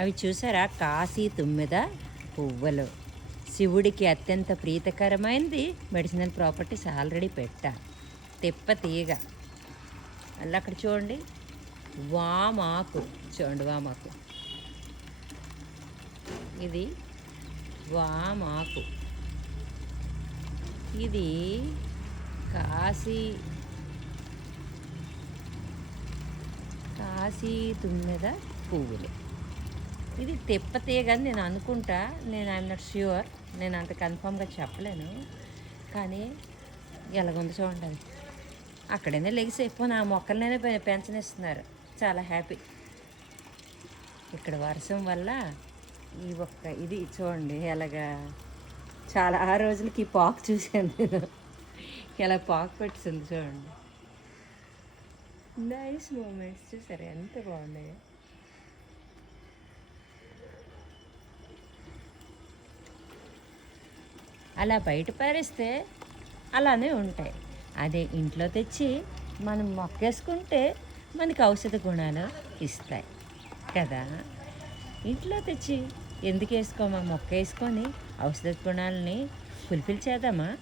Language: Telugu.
అవి చూసారా? కాశీ తుమ్మెద పువ్వులు. శివుడికి అత్యంత ప్రీతికరమైనది మెడిసినల్ ప్రాపర్టీస్ ఆల్రెడీ పెట్టా. తిప్ప తీగ. మళ్ళీ అక్కడ చూడండి వామాకు. చూడండి వామాకు. ఇది వామాకు. ఇది కాశీ కాశీ తుమ్మెద పువ్వులు. ఇది తిప్పతీగ అని నేను అనుకుంటా. I'm not sure. నేను అంత కన్ఫామ్గా చెప్పలేను. కానీ ఎలాగుంది చూడండి అది. అక్కడైనా లెగిసి పోనీ ఆ మొక్కలనైనా పెంచనిస్తున్నారు. చాలా హ్యాపీ. ఇక్కడ వర్షం వల్ల ఇది చూడండి ఎలాగా. చాలా రోజులకి ఈ పాకు చూశాను నేను. ఎలా పాకు పెట్టింది చూడండి. నైస్ మూమెంట్స్ చూసారు ఎంత బాగున్నాయో. అలా బయట పారేస్తే అలానే ఉంటాయి. అదే ఇంట్లో తెచ్చి మనం మొక్కేసుకుంటే మనకి ఔషధ గుణాలు ఇస్తాయి కదా. ఇంట్లో తెచ్చి ఎందుకు వేసుకోమా? మొక్క వేసుకొని ఔషధ గుణాలని ఫుల్ఫిల్ చేద్దామా?